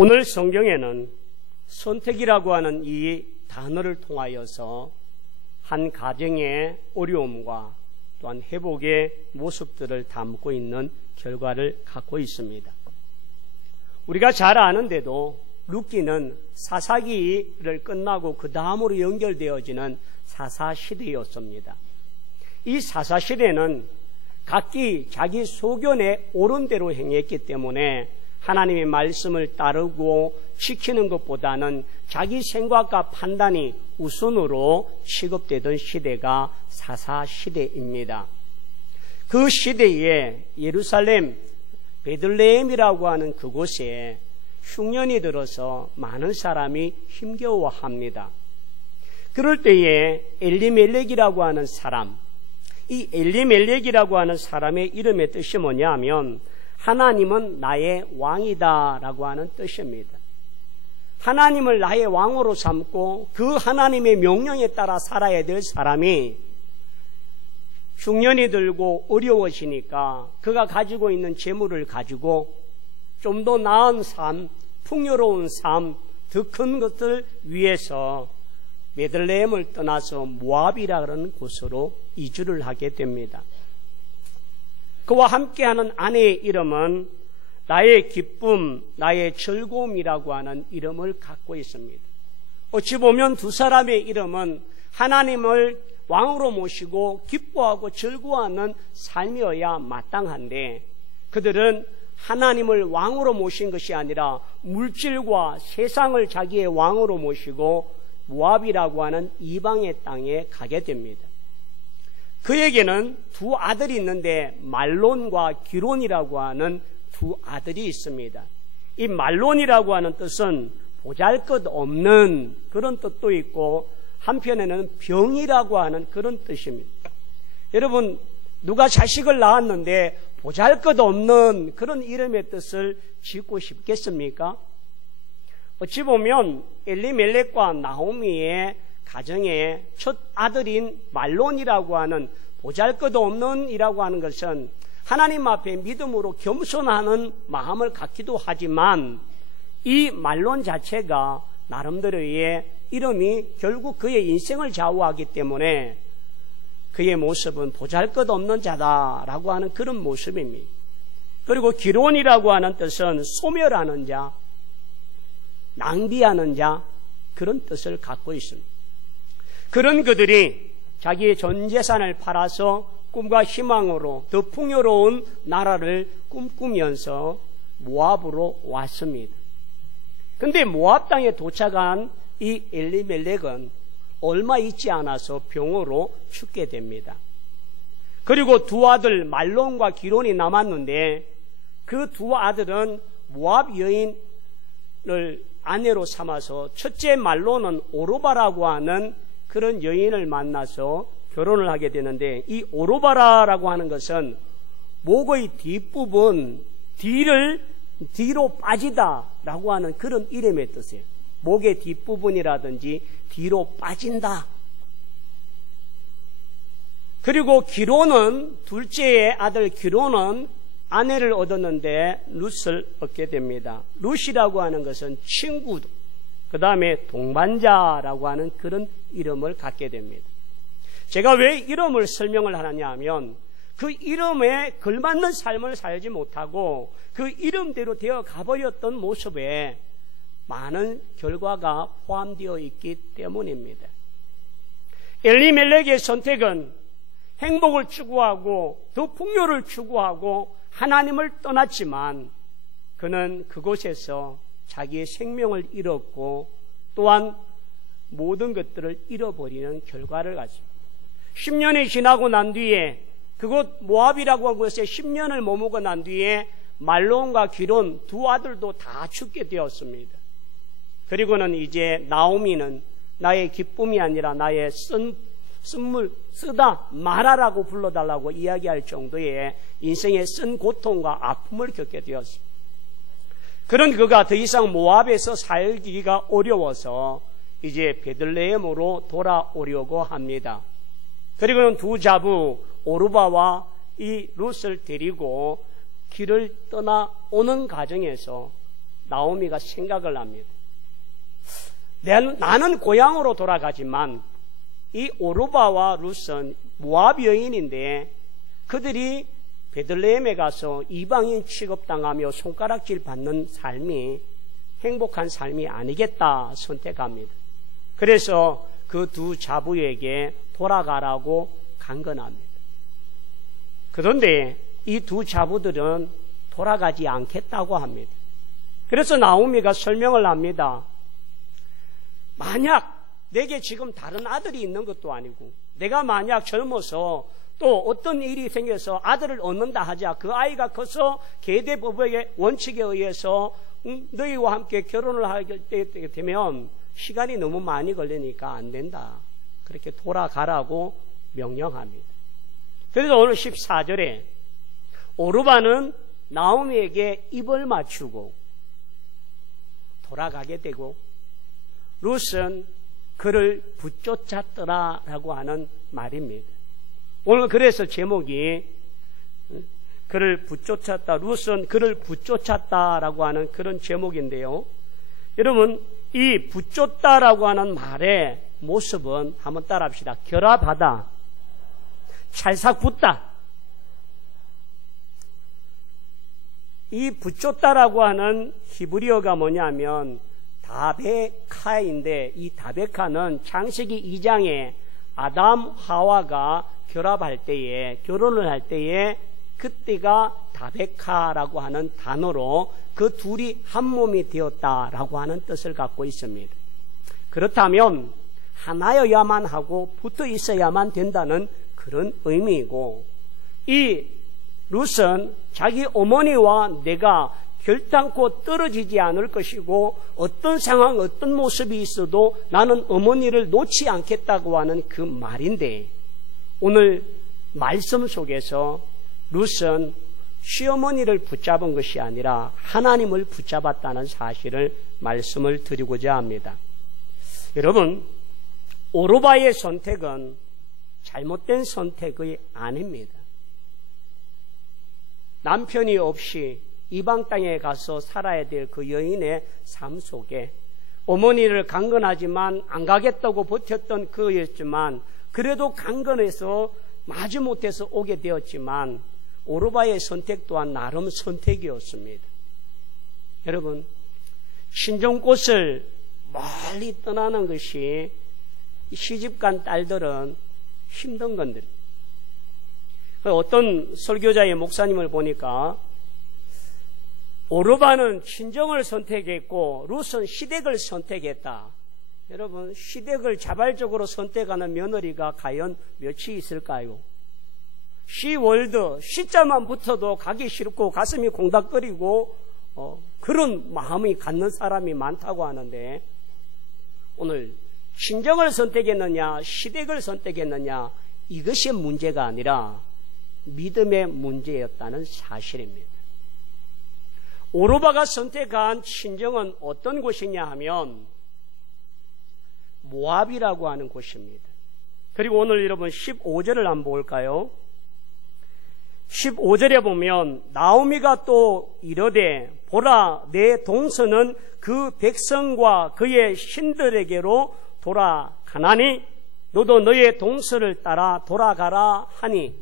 오늘 성경에는 선택이라고 하는 이 단어를 통하여서 한 가정의 어려움과 또한 회복의 모습들을 담고 있는 결과를 갖고 있습니다. 우리가 잘 아는데도 룻기는 사사기를 끝나고 그 다음으로 연결되어지는 사사시대였습니다. 이 사사시대는 각기 자기 소견에 옳은 대로 행했기 때문에 하나님의 말씀을 따르고 지키는 것보다는 자기 생각과 판단이 우선으로 취급되던 시대가 사사시대입니다. 그 시대에 예루살렘 베들레헴이라고 하는 그곳에 흉년이 들어서 많은 사람이 힘겨워합니다. 그럴 때에 엘리멜렉이라고 하는 사람, 이 엘리멜렉이라고 하는 사람의 이름의 뜻이 뭐냐면 하나님은 나의 왕이다 라고 하는 뜻입니다. 하나님을 나의 왕으로 삼고 그 하나님의 명령에 따라 살아야 될 사람이 흉년이 들고 어려워지니까 그가 가지고 있는 재물을 가지고 좀 더 나은 삶, 풍요로운 삶, 더 큰 것을 위해서 베들레헴을 떠나서 모압이라는 곳으로 이주를 하게 됩니다. 그와 함께하는 아내의 이름은 나의 기쁨, 나의 즐거움이라고 하는 이름을 갖고 있습니다. 어찌 보면 두 사람의 이름은 하나님을 왕으로 모시고 기뻐하고 즐거워하는 삶이어야 마땅한데 그들은 하나님을 왕으로 모신 것이 아니라 물질과 세상을 자기의 왕으로 모시고 모압이라고 하는 이방의 땅에 가게 됩니다. 그에게는 두 아들이 있는데 말론과 기론이라고 하는 두 아들이 있습니다. 이 말론이라고 하는 뜻은 보잘것없는 그런 뜻도 있고 한편에는 병이라고 하는 그런 뜻입니다. 여러분 누가 자식을 낳았는데 보잘것없는 그런 이름의 뜻을 짓고 싶겠습니까? 어찌 보면 엘리멜렉과 나오미의 가정의 첫 아들인 말론이라고 하는 보잘것없는 이라고 하는 것은 하나님 앞에 믿음으로 겸손하는 마음을 갖기도 하지만 이 말론 자체가 나름대로의 이름이 결국 그의 인생을 좌우하기 때문에 그의 모습은 보잘것없는 자다라고 하는 그런 모습입니다. 그리고 기론이라고 하는 뜻은 소멸하는 자, 낭비하는 자 그런 뜻을 갖고 있습니다. 그런 그들이 자기의 전 재산을 팔아서 꿈과 희망으로 더 풍요로운 나라를 꿈꾸면서 모압으로 왔습니다. 그런데 모압 땅에 도착한 이 엘리멜렉은 얼마 있지 않아서 병으로 죽게 됩니다. 그리고 두 아들 말론과 기론이 남았는데 그 두 아들은 모압 여인을 아내로 삼아서 첫째 말론은 오르바라고 하는 그런 여인을 만나서 결혼을 하게 되는데 이 오르바라라고 하는 것은 목의 뒷부분 뒤로 빠지다라고 하는 그런 이름의 뜻이에요. 목의 뒷부분이라든지 뒤로 빠진다. 그리고 기론은 둘째의 아들 기론은 아내를 얻었는데 룻을 얻게 됩니다. 룻이라고 하는 것은 친구, 그 다음에 동반자라고 하는 그런 이름을 갖게 됩니다. 제가 왜 이름을 설명을 하느냐 하면 그 이름에 걸맞는 삶을 살지 못하고 그 이름대로 되어 가버렸던 모습에 많은 결과가 포함되어 있기 때문입니다. 엘리멜렉의 선택은 행복을 추구하고 더 풍요를 추구하고 하나님을 떠났지만 그는 그곳에서 자기의 생명을 잃었고 또한 모든 것들을 잃어버리는 결과를 가집니다. 10년이 지나고 난 뒤에 그곳 모압이라고 하는 곳에 10년을 머무고 난 뒤에 말론과 기론 두 아들도 다 죽게 되었습니다. 그리고는 이제 나오미는 나의 기쁨이 아니라 나의 쓰다 말하라고 불러달라고 이야기할 정도의 인생의 쓴 고통과 아픔을 겪게 되었습니다. 그런 그가 더 이상 모압에서 살기가 어려워서 이제 베들레헴으로 돌아오려고 합니다. 그리고는 두 자부 오르바와 이 룻을 데리고 길을 떠나오는 과정에서 나오미가 생각을 합니다. 나는 고향으로 돌아가지만 이 오르바와 룻은 모압 여인인데 그들이 베들레헴에 가서 이방인 취급당하며 손가락질 받는 삶이 행복한 삶이 아니겠다 선택합니다. 그래서 그 두 자부에게 돌아가라고 강건합니다. 그런데 이 두 자부들은 돌아가지 않겠다고 합니다. 그래서 나오미가 설명을 합니다. 만약 내게 지금 다른 아들이 있는 것도 아니고 내가 만약 젊어서 또 어떤 일이 생겨서 아들을 얻는다 하자 그 아이가 커서 계대법의 원칙에 의해서 너희와 함께 결혼을 하게 되면 시간이 너무 많이 걸리니까 안 된다. 그렇게 돌아가라고 명령합니다. 그래서 오늘 14절에 오르바는 나오미에게 입을 맞추고 돌아가게 되고 룻은 그를 붙쫓았더라라고 하는 말입니다. 오늘 그래서 제목이 그를 붙쫓았다. 룻은 그를 붙쫓았다라고 하는 그런 제목인데요. 여러분 이 붙쫓다라고 하는 말의 모습은 한번 따라합시다. 결합하다, 찰싹붙다. 이 붙쫓다라고 하는 히브리어가 뭐냐면 다베카인데 이 다베카는 창세기 2장에 아담 하와가 결합할 때에 결혼을 할 때에 그때가 다베카라고 하는 단어로 그 둘이 한 몸이 되었다라고 하는 뜻을 갖고 있습니다. 그렇다면 하나여야만 하고 붙어 있어야만 된다는 그런 의미이고 이 룻은 자기 어머니와 내가 결단코 떨어지지 않을 것이고 어떤 상황 어떤 모습이 있어도 나는 어머니를 놓지 않겠다고 하는 그 말인데 오늘 말씀 속에서 룻은 시어머니를 붙잡은 것이 아니라 하나님을 붙잡았다는 사실을 말씀을 드리고자 합니다. 여러분 오르바의 선택은 잘못된 선택이 아닙니다. 남편이 없이 이방 땅에 가서 살아야 될 그 여인의 삶 속에 어머니를 강건하지만 안 가겠다고 버텼던 그였지만 그래도 강건해서 마지못해서 오게 되었지만 오르바의 선택 또한 나름 선택이었습니다. 여러분 친정꽃을 멀리 떠나는 것이 시집간 딸들은 힘든 건들. 어떤 설교자의 목사님을 보니까 오르바는 친정을 선택했고 룻은 시댁을 선택했다. 여러분 시댁을 자발적으로 선택하는 며느리가 과연 몇이 있을까요? 시월드 시자만 붙어도 가기 싫고 가슴이 콩닥거리고 그런 마음이 갖는 사람이 많다고 하는데 오늘 친정을 선택했느냐 시댁을 선택했느냐 이것이 문제가 아니라 믿음의 문제였다는 사실입니다. 오르바가 선택한 친정은 어떤 곳이냐 하면 모압이라고 하는 곳입니다. 그리고 오늘 여러분 15절을 한번 볼까요? 15절에 보면 나오미가 또 이르되 보라 내 동서는 그 백성과 그의 신들에게로 돌아가나니 너도 너의 동서를 따라 돌아가라 하니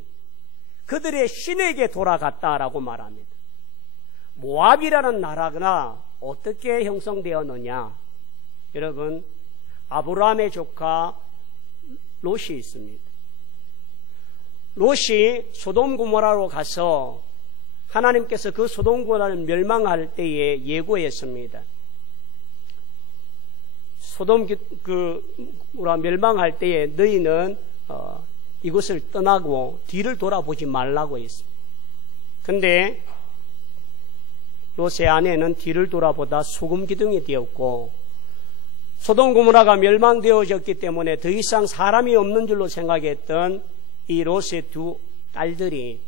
그들의 신에게 돌아갔다라고 말합니다. 모압이라는 나라가 어떻게 형성되었느냐? 여러분 아브라함의 조카 롯이 있습니다. 롯이 소돔 고모라로 가서 하나님께서 그 소돔 고모라를 멸망할 때에 예고했습니다. 소돔 고모라 멸망할 때에 너희는 이곳을 떠나고 뒤를 돌아보지 말라고 했습니다. 근데 롯의 아내는 뒤를 돌아보다 소금 기둥이 되었고 소돔 고모라가 멸망되어졌기 때문에 더 이상 사람이 없는 줄로 생각했던 이 롯의 두 딸들이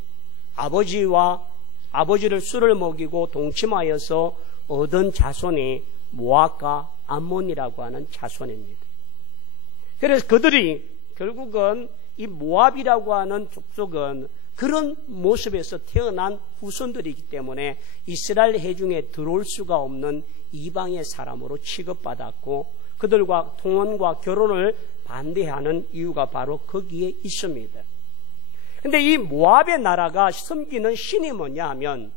아버지를 술을 먹이고 동침하여서 얻은 자손이 모압과 암몬이라고 하는 자손입니다. 그래서 그들이 결국은 이 모압이라고 하는 족속은 그런 모습에서 태어난 후손들이기 때문에 이스라엘 회중에 들어올 수가 없는 이방의 사람으로 취급받았고 그들과 통혼과 결혼을 반대하는 이유가 바로 거기에 있습니다. 그런데 이 모압의 나라가 섬기는 신이 뭐냐 하면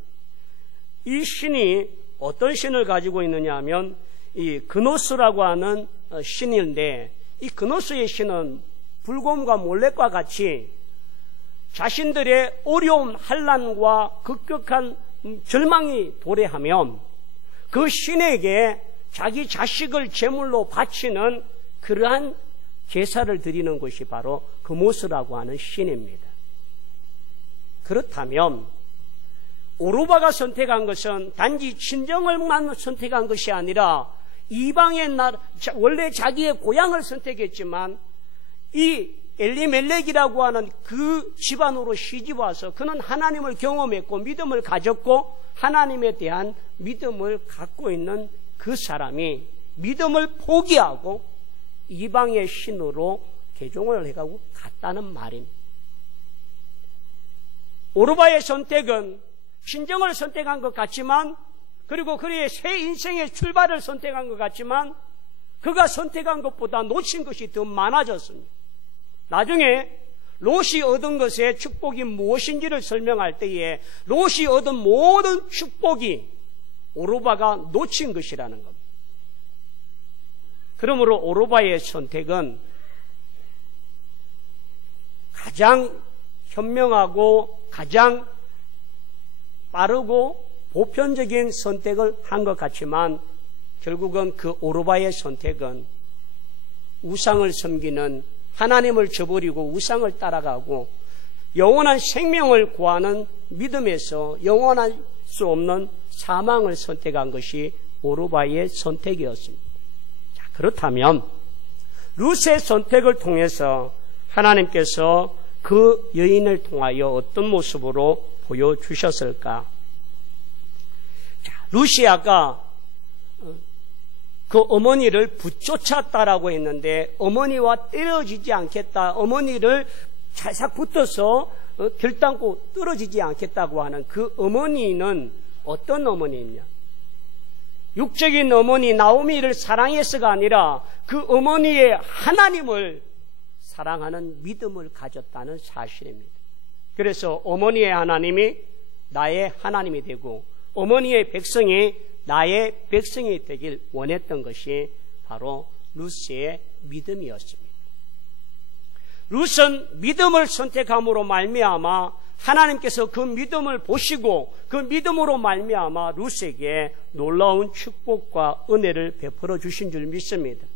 이 신이 어떤 신을 가지고 있느냐 하면 이 그노스라고 하는 신인데 이 그노스의 신은 불곰과 몰렉과 같이 자신들의 어려움, 환난과 급격한 절망이 도래하면 그 신에게 자기 자식을 제물로 바치는 그러한 제사를 드리는 것이 바로 그모스라고 하는 신입니다. 그렇다면 오르바가 선택한 것은 단지 친정을만 선택한 것이 아니라 이방의 나라, 원래 자기의 고향을 선택했지만 이 엘리멜렉이라고 하는 그 집안으로 시집와서 그는 하나님을 경험했고 믿음을 가졌고 하나님에 대한 믿음을 갖고 있는 그 사람이 믿음을 포기하고 이방의 신으로 개종을 해가고 갔다는 말입니다. 오르바의 선택은 신정을 선택한 것 같지만 그리고 그의 새 인생의 출발을 선택한 것 같지만 그가 선택한 것보다 놓친 것이 더 많아졌습니다. 나중에 롯이 얻은 것의 축복이 무엇인지를 설명할 때에 롯이 얻은 모든 축복이 오르바가 놓친 것이라는 겁니다. 그러므로 오르바의 선택은 가장 현명하고 가장 빠르고 보편적인 선택을 한 것 같지만 결국은 그 오르바의 선택은 우상을 섬기는 하나님을 저버리고 우상을 따라가고 영원한 생명을 구하는 믿음에서 영원할 수 없는 사망을 선택한 것이 오르바의 선택이었습니다. 자, 그렇다면 룻의 선택을 통해서 하나님께서 그 여인을 통하여 어떤 모습으로 보여주셨을까? 자, 룻이 아까 그 어머니를 붙쫓았다라고 했는데 어머니와 떨어지지 않겠다. 어머니를 살짝 붙어서 결단코 떨어지지 않겠다고 하는 그 어머니는 어떤 어머니냐? 육적인 어머니 나오미를 사랑해서가 아니라 그 어머니의 하나님을 사랑하는 믿음을 가졌다는 사실입니다. 그래서 어머니의 하나님이 나의 하나님이 되고 어머니의 백성이 나의 백성이 되길 원했던 것이 바로 룻의 믿음이었습니다. 룻은 믿음을 선택함으로 말미암아 하나님께서 그 믿음을 보시고 그 믿음으로 말미암아 룻에게 놀라운 축복과 은혜를 베풀어 주신 줄 믿습니다.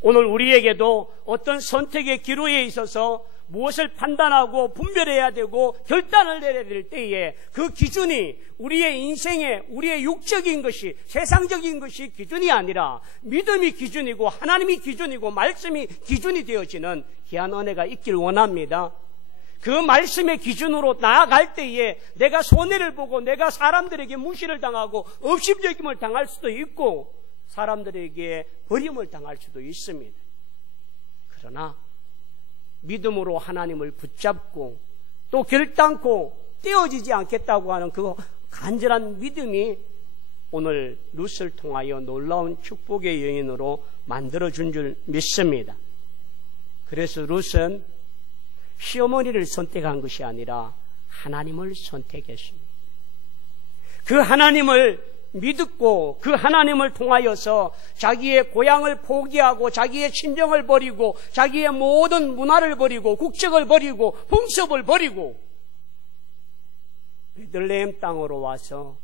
오늘 우리에게도 어떤 선택의 기로에 있어서 무엇을 판단하고 분별해야 되고 결단을 내려야 될 때에 그 기준이 우리의 인생에 우리의 육적인 것이 세상적인 것이 기준이 아니라 믿음이 기준이고 하나님이 기준이고 말씀이 기준이 되어지는 귀한 은혜가 있길 원합니다. 그 말씀의 기준으로 나아갈 때에 내가 손해를 보고 내가 사람들에게 무시를 당하고 업신여김을 당할 수도 있고 사람들에게 버림을 당할 수도 있습니다. 그러나 믿음으로 하나님을 붙잡고 또 결단코 떼어지지 않겠다고 하는 그 간절한 믿음이 오늘 룻을 통하여 놀라운 축복의 여인으로 만들어준 줄 믿습니다. 그래서 룻은 시어머니를 선택한 것이 아니라 하나님을 선택했습니다. 그 하나님을 믿고 그 하나님을 통하여서 자기의 고향을 포기하고 자기의 친정을 버리고 자기의 모든 문화를 버리고 국적을 버리고 풍습을 버리고 베들레헴 땅으로 와서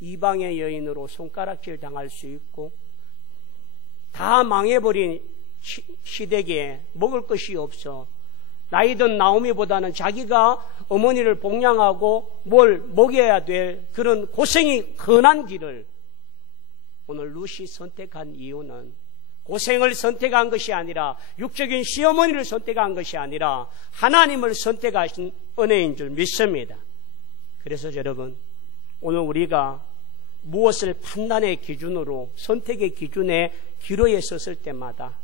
이방의 여인으로 손가락질 당할 수 있고 다 망해버린 시댁에 먹을 것이 없어 나이든 나오미보다는 자기가 어머니를 복양하고 뭘 먹여야 될 그런 고생이 흔한 길을 오늘 룻이 선택한 이유는 고생을 선택한 것이 아니라 육적인 시어머니를 선택한 것이 아니라 하나님을 선택하신 은혜인 줄 믿습니다. 그래서 여러분 오늘 우리가 무엇을 판단의 기준으로 선택의 기준에 기로에 섰을 때마다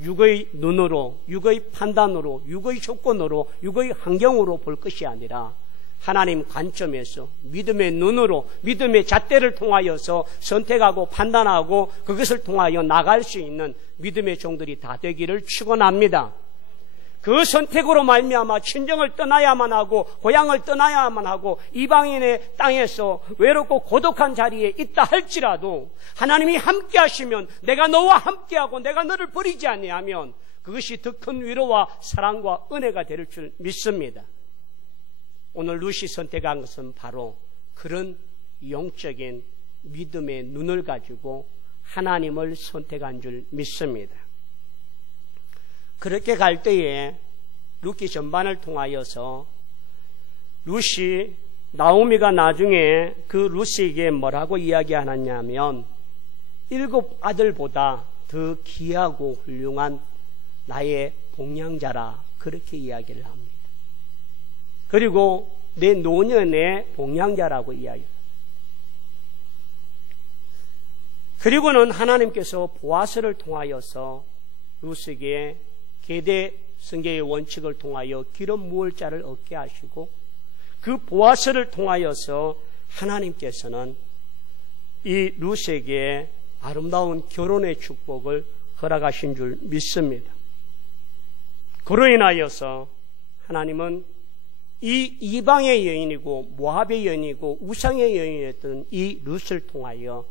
육의 눈으로, 육의 판단으로, 육의 조건으로, 육의 환경으로 볼 것이 아니라 하나님 관점에서 믿음의 눈으로, 믿음의 잣대를 통하여서 선택하고 판단하고 그것을 통하여 나갈 수 있는 믿음의 종들이 다 되기를 축원합니다. 그 선택으로 말미암아 친정을 떠나야만 하고 고향을 떠나야만 하고 이방인의 땅에서 외롭고 고독한 자리에 있다 할지라도 하나님이 함께 하시면, 내가 너와 함께하고 내가 너를 버리지 아니하면 그것이 더 큰 위로와 사랑과 은혜가 될 줄 믿습니다. 오늘 룻이 선택한 것은 바로 그런 영적인 믿음의 눈을 가지고 하나님을 선택한 줄 믿습니다. 그렇게 갈 때에 룻기 전반을 통하여서 룻이, 나오미가 나중에 그 룻에게 뭐라고 이야기하느냐면 7 아들보다 더 귀하고 훌륭한 나의 봉양자라, 그렇게 이야기를 합니다. 그리고 내 노년의 봉양자라고 이야기합니다. 그리고는 하나님께서 보아스를 통하여서 룻에게 계대 성계의 원칙을 통하여 기름 부을 자를 얻게 하시고, 그 보아스를 통하여서 하나님께서는 이 룻에게 아름다운 결혼의 축복을 허락하신 줄 믿습니다. 그로 인하여서 하나님은 이 이방의 여인이고 모압의 여인이고 우상의 여인이었던 이 룻을 통하여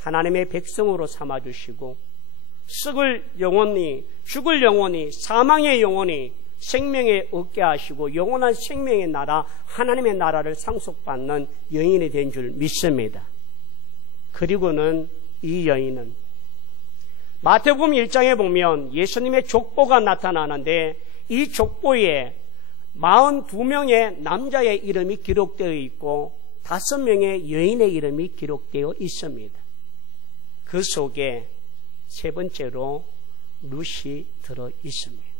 하나님의 백성으로 삼아주시고, 썩을 영혼이, 죽을 영혼이, 사망의 영혼이 생명에 얻게 하시고 영원한 생명의 나라, 하나님의 나라를 상속받는 여인이 된 줄 믿습니다. 그리고는 이 여인은 마태복음 1장에 보면 예수님의 족보가 나타나는데 이 족보에 42명의 남자의 이름이 기록되어 있고 5명의 여인의 이름이 기록되어 있습니다. 그 속에 세 번째로 룻이 들어 있습니다.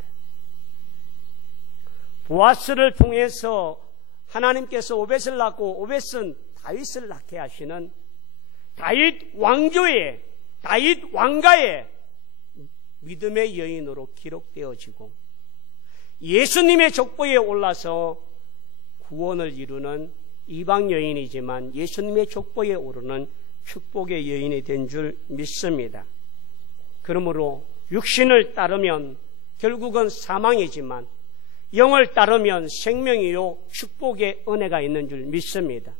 보아스를 통해서 하나님께서 오벳을 낳고 오벳은 다윗을 낳게 하시는 다윗 왕조의, 다윗 왕가의 믿음의 여인으로 기록되어지고, 예수님의 족보에 올라서 구원을 이루는 이방 여인이지만 예수님의 족보에 오르는 축복의 여인이 된 줄 믿습니다. 그러므로 육신을 따르면 결국은 사망이지만 영을 따르면 생명이요 축복의 은혜가 있는 줄 믿습니다.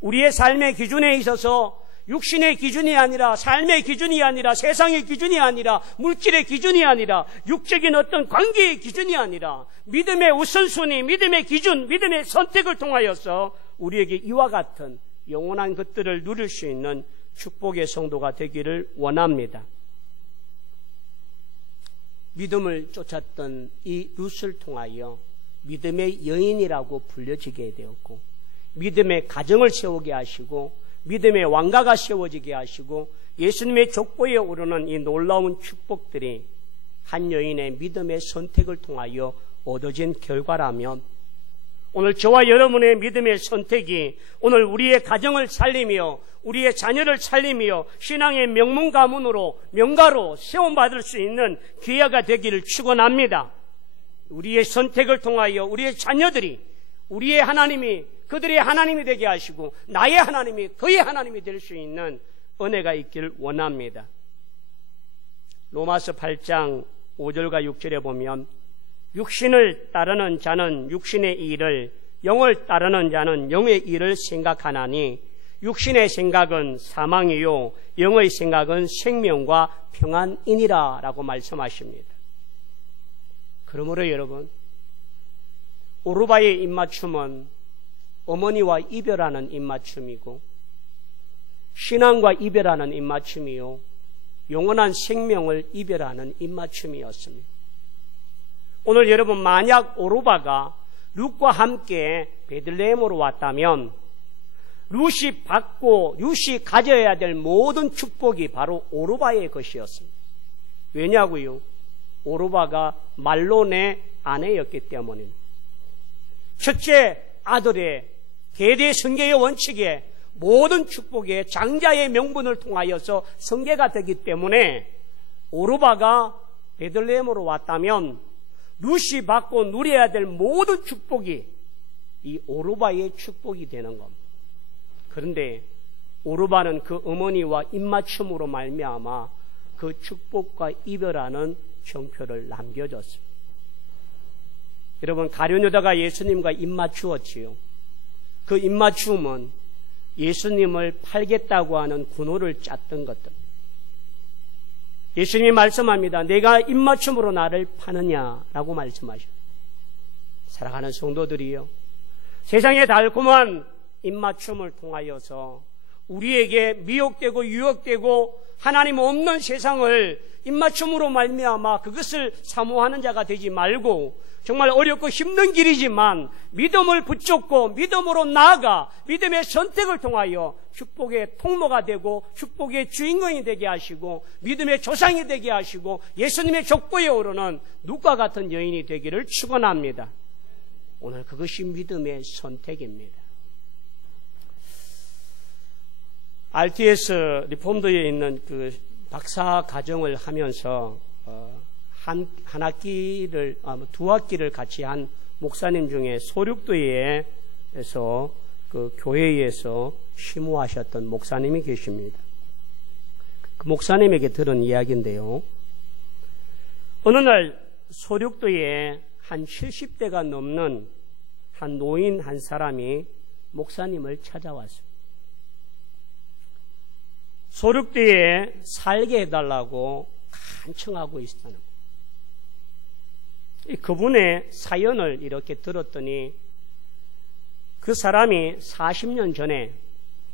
우리의 삶의 기준에 있어서 육신의 기준이 아니라, 삶의 기준이 아니라, 세상의 기준이 아니라, 물질의 기준이 아니라, 육적인 어떤 관계의 기준이 아니라 믿음의 우선순위, 믿음의 기준, 믿음의 선택을 통하여서 우리에게 이와 같은 영원한 것들을 누릴 수 있는 축복의 성도가 되기를 원합니다. 믿음을 쫓았던 이 룻을 통하여 믿음의 여인이라고 불려지게 되었고, 믿음의 가정을 세우게 하시고, 믿음의 왕가가 세워지게 하시고, 예수님의 족보에 오르는 이 놀라운 축복들이 한 여인의 믿음의 선택을 통하여 얻어진 결과라면, 오늘 저와 여러분의 믿음의 선택이 오늘 우리의 가정을 살리며 우리의 자녀를 살리며 신앙의 명문 가문으로, 명가로 세움받을 수 있는 기회가 되기를 축원합니다. 우리의 선택을 통하여 우리의 자녀들이 우리의 하나님이 그들의 하나님이 되게 하시고 나의 하나님이 그의 하나님이 될 수 있는 은혜가 있기를 원합니다. 로마서 8장 5절과 6절에 보면 육신을 따르는 자는 육신의 일을, 영을 따르는 자는 영의 일을 생각하나니 육신의 생각은 사망이요 영의 생각은 생명과 평안이니라 라고 말씀하십니다. 그러므로 여러분, 오르바의 입맞춤은 어머니와 이별하는 입맞춤이고 신앙과 이별하는 입맞춤이요 영원한 생명을 이별하는 입맞춤이었습니다. 오늘 여러분, 만약 오르바가 룻과 함께 베들레헴으로 왔다면 룻이 받고 룻이 가져야 될 모든 축복이 바로 오르바의 것이었습니다. 왜냐고요? 오르바가 말론의 아내였기 때문입니다. 첫째 아들의 계대 성계의 원칙에 모든 축복의 장자의 명분을 통하여서 성계가 되기 때문에 오르바가 베들레헴으로 왔다면 룻이 받고 누려야 될 모든 축복이 이 오르바의 축복이 되는 겁니다. 그런데 오르바는 그 어머니와 입맞춤으로 말미암아 그 축복과 이별하는 형표를 남겨줬습니다. 여러분, 가룟유다가 예수님과 입맞추었지요. 그 입맞춤은 예수님을 팔겠다고 하는 군호를 짰던 것들. 예수님이 말씀합니다. 내가 입맞춤으로 나를 파느냐라고 말씀하셔요. 사랑하는 성도들이요, 세상의 달콤한 입맞춤을 통하여서 우리에게 미혹되고 유혹되고 하나님 없는 세상을 입맞춤으로 말미암아 그것을 사모하는 자가 되지 말고, 정말 어렵고 힘든 길이지만 믿음을 붙잡고 믿음으로 나아가 믿음의 선택을 통하여 축복의 통로가 되고 축복의 주인공이 되게 하시고 믿음의 조상이 되게 하시고 예수님의 족보에 오르는 룻과 같은 여인이 되기를 축원합니다. 오늘 그것이 믿음의 선택입니다. RTS 리폼드에 있는 그 박사 과정을 하면서 두 학기를 같이 한 목사님 중에 소륙도에서 그 교회에서 심호하셨던 목사님이 계십니다. 그 목사님에게 들은 이야기인데요. 어느 날 소륙도에 한 70대가 넘는 한 노인 한 사람이 목사님을 찾아왔습니다. 소륙도에 살게 해달라고 간청하고 있었다는 거예요. 그분의 사연을 이렇게 들었더니 그 사람이 40년 전에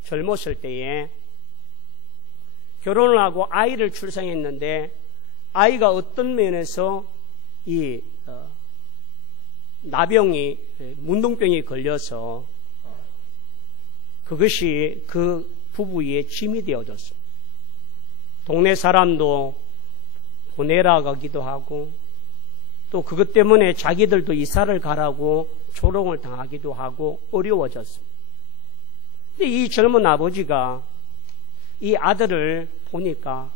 젊었을 때에 결혼을 하고 아이를 출산했는데 아이가 어떤 면에서 이 나병이 문둥병이 걸려서 그것이 그 부부의 짐이 되어졌습니다. 동네 사람도 보내라 가기도 하고 또 그것 때문에 자기들도 이사를 가라고 조롱을 당하기도 하고 어려워졌습니다. 근데 이 젊은 아버지가 이 아들을 보니까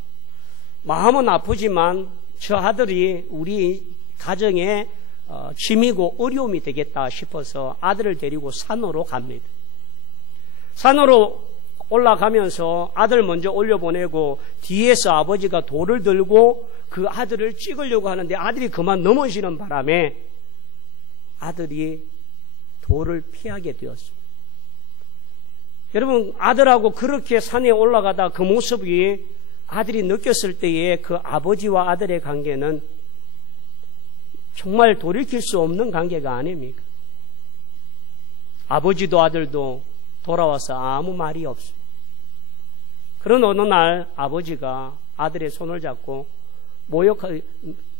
마음은 아프지만 저 아들이 우리 가정에 짐이고 어려움이 되겠다 싶어서 아들을 데리고 산으로 갑니다. 산으로 올라가면서 아들 먼저 올려보내고 뒤에서 아버지가 돌을 들고 그 아들을 찍으려고 하는데 아들이 그만 넘어지는 바람에 아들이 돌을 피하게 되었습니다. 여러분, 아들하고 그렇게 산에 올라가다 그 모습이 아들이 느꼈을 때에 그 아버지와 아들의 관계는 정말 돌이킬 수 없는 관계가 아닙니까? 아버지도 아들도 돌아와서 아무 말이 없습니다. 그런 어느 날 아버지가 아들의 손을 잡고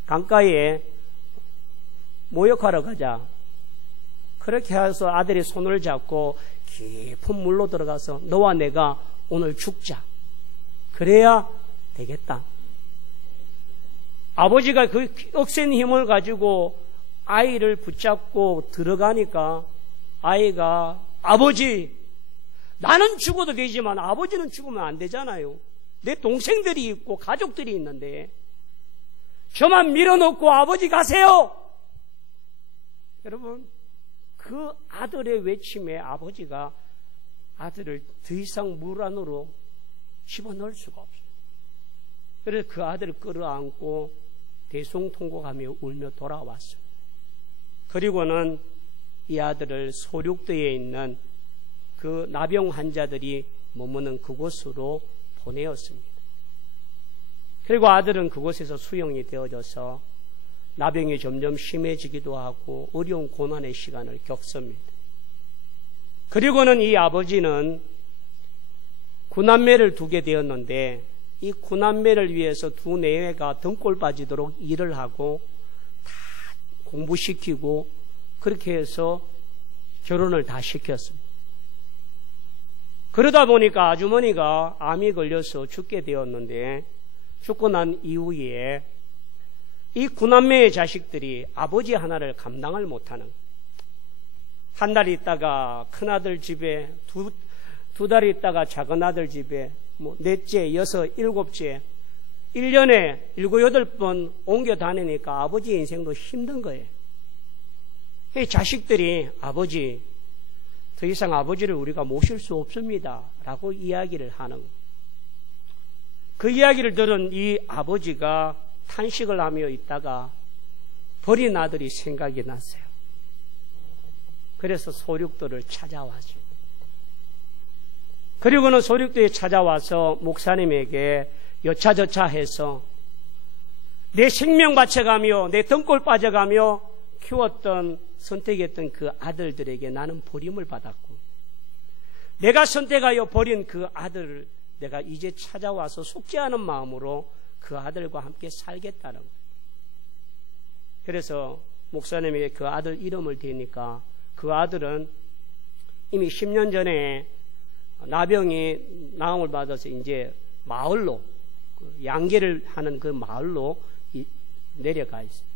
강가에 모욕하러 가자. 그렇게 해서 아들의 손을 잡고 깊은 물로 들어가서 너와 내가 오늘 죽자. 그래야 되겠다. 아버지가 그 억센 힘을 가지고 아이를 붙잡고 들어가니까 아이가 아버지, 나는 죽어도 되지만 아버지는 죽으면 안 되잖아요. 내 동생들이 있고 가족들이 있는데 저만 밀어넣고 아버지 가세요. 여러분, 그 아들의 외침에 아버지가 아들을 더 이상 물 안으로 집어넣을 수가 없어요. 그래서 그 아들을 끌어안고 대성통곡하며 울며 돌아왔어요. 그리고는 이 아들을 소륙도에 있는 그 나병 환자들이 머무는 그곳으로 보내었습니다. 그리고 아들은 그곳에서 수용이 되어져서 나병이 점점 심해지기도 하고 어려운 고난의 시간을 겪습니다. 그리고는 이 아버지는 구남매를 두게 되었는데 이 구남매를 위해서 두 내외가 등골 빠지도록 일을 하고 다 공부시키고 그렇게 해서 결혼을 다 시켰습니다. 그러다 보니까 아주머니가 암이 걸려서 죽게 되었는데 죽고 난 이후에 이 구남매의 자식들이 아버지 하나를 감당을 못하는, 한 달 있다가 큰아들 집에, 두 달 있다가 작은아들 집에, 넷째, 여섯, 일곱째 1년에 7, 8번 옮겨 다니니까 아버지의 인생도 힘든 거예요. 자식들이 아버지, 더 이상 아버지를 우리가 모실 수 없습니다 라고 이야기를 하는 거예요. 그 이야기를 들은 이 아버지가 탄식을 하며 있다가 버린 아들이 생각이 났어요. 그래서 소륙도를 찾아왔죠. 그리고는 소륙도에 찾아와서 목사님에게 여차저차 해서 내 생명 바쳐가며 내 등골 빠져가며 키웠던, 선택했던 그 아들들에게 나는 버림을 받았고, 내가 선택하여 버린 그 아들을 내가 이제 찾아와서 속죄하는 마음으로 그 아들과 함께 살겠다는 거예요. 그래서 목사님에게 그 아들 이름을 대니까 그 아들은 이미 10년 전에 나병이 나음을 받아서 이제 마을로, 양계를 하는 그 마을로 내려가 있어요.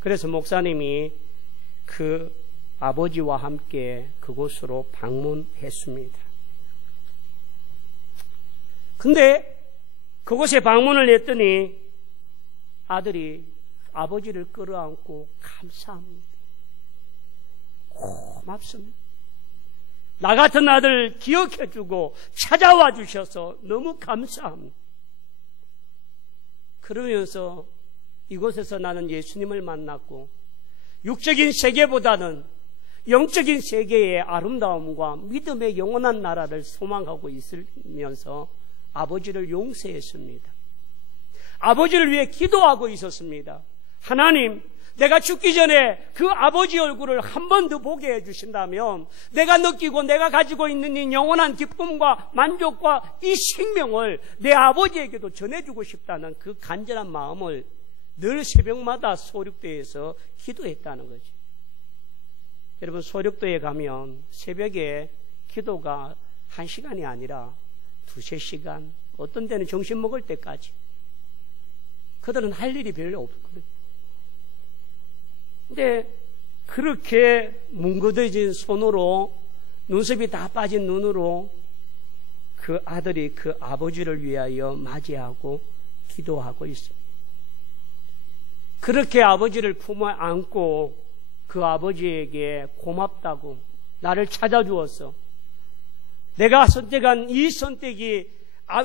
그래서 목사님이 그 아버지와 함께 그곳으로 방문했습니다. 근데 그곳에 방문을 했더니 아들이 아버지를 끌어안고 감사합니다. 고맙습니다. 나 같은 아들 기억해주고 찾아와 주셔서 너무 감사합니다. 그러면서 이곳에서 나는 예수님을 만났고 육적인 세계보다는 영적인 세계의 아름다움과 믿음의 영원한 나라를 소망하고 있으면서 아버지를 용서했습니다. 아버지를 위해 기도하고 있었습니다. 하나님, 내가 죽기 전에 그 아버지 얼굴을 한 번 더 보게 해주신다면 내가 느끼고 내가 가지고 있는 이 영원한 기쁨과 만족과 이 생명을 내 아버지에게도 전해주고 싶다는 그 간절한 마음을 늘 새벽마다 소륙도에서 기도했다는 거죠. 여러분, 소륙도에 가면 새벽에 기도가 1시간이 아니라 2-3시간, 어떤 때는 점심 먹을 때까지. 그들은 할 일이 별로 없거든요. 근데 그렇게 뭉그러진 손으로, 눈썹이 다 빠진 눈으로 그 아들이 그 아버지를 위하여 맞이하고 기도하고 있습니다. 그렇게 아버지를 품어 안고 그 아버지에게 고맙다고, 나를 찾아주었어, 내가 선택한 이 선택이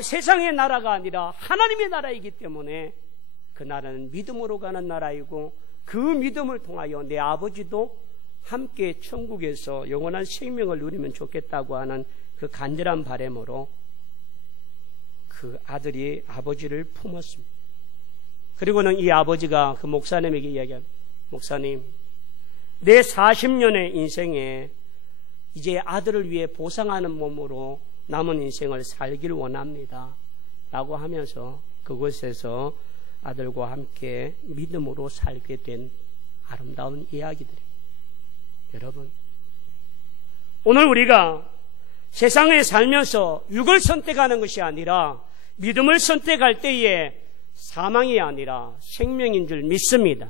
세상의 나라가 아니라 하나님의 나라이기 때문에 그 나라는 믿음으로 가는 나라이고 그 믿음을 통하여 내 아버지도 함께 천국에서 영원한 생명을 누리면 좋겠다고 하는 그 간절한 바람으로 그 아들이 아버지를 품었습니다. 그리고는 이 아버지가 그 목사님에게 이야기합니다. 목사님, 내 40년의 인생에 이제 아들을 위해 보상하는 몸으로 남은 인생을 살기를 원합니다 라고 하면서 그곳에서 아들과 함께 믿음으로 살게 된 아름다운 이야기들입니다. 여러분, 오늘 우리가 세상에 살면서 육을 선택하는 것이 아니라 믿음을 선택할 때에 사망이 아니라 생명인 줄 믿습니다.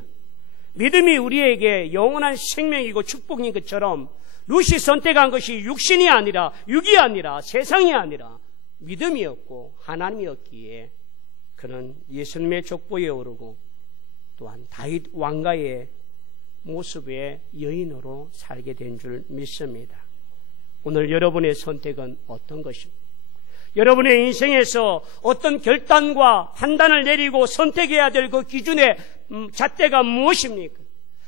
믿음이 우리에게 영원한 생명이고 축복인 것처럼 룻이 선택한 것이 육신이 아니라, 육이 아니라, 세상이 아니라 믿음이었고 하나님이었기에 그는 예수님의 족보에 오르고 또한 다윗 왕가의 모습의 여인으로 살게 된 줄 믿습니다. 오늘 여러분의 선택은 어떤 것입니까? 여러분의 인생에서 어떤 결단과 판단을 내리고 선택해야 될 그 기준의 잣대가 무엇입니까?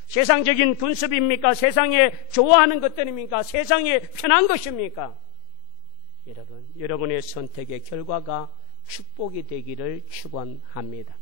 세상적인 분습입니까? 세상에 좋아하는 것들입니까? 세상에 편한 것입니까? 여러분, 여러분의 선택의 결과가 축복이 되기를 축원합니다.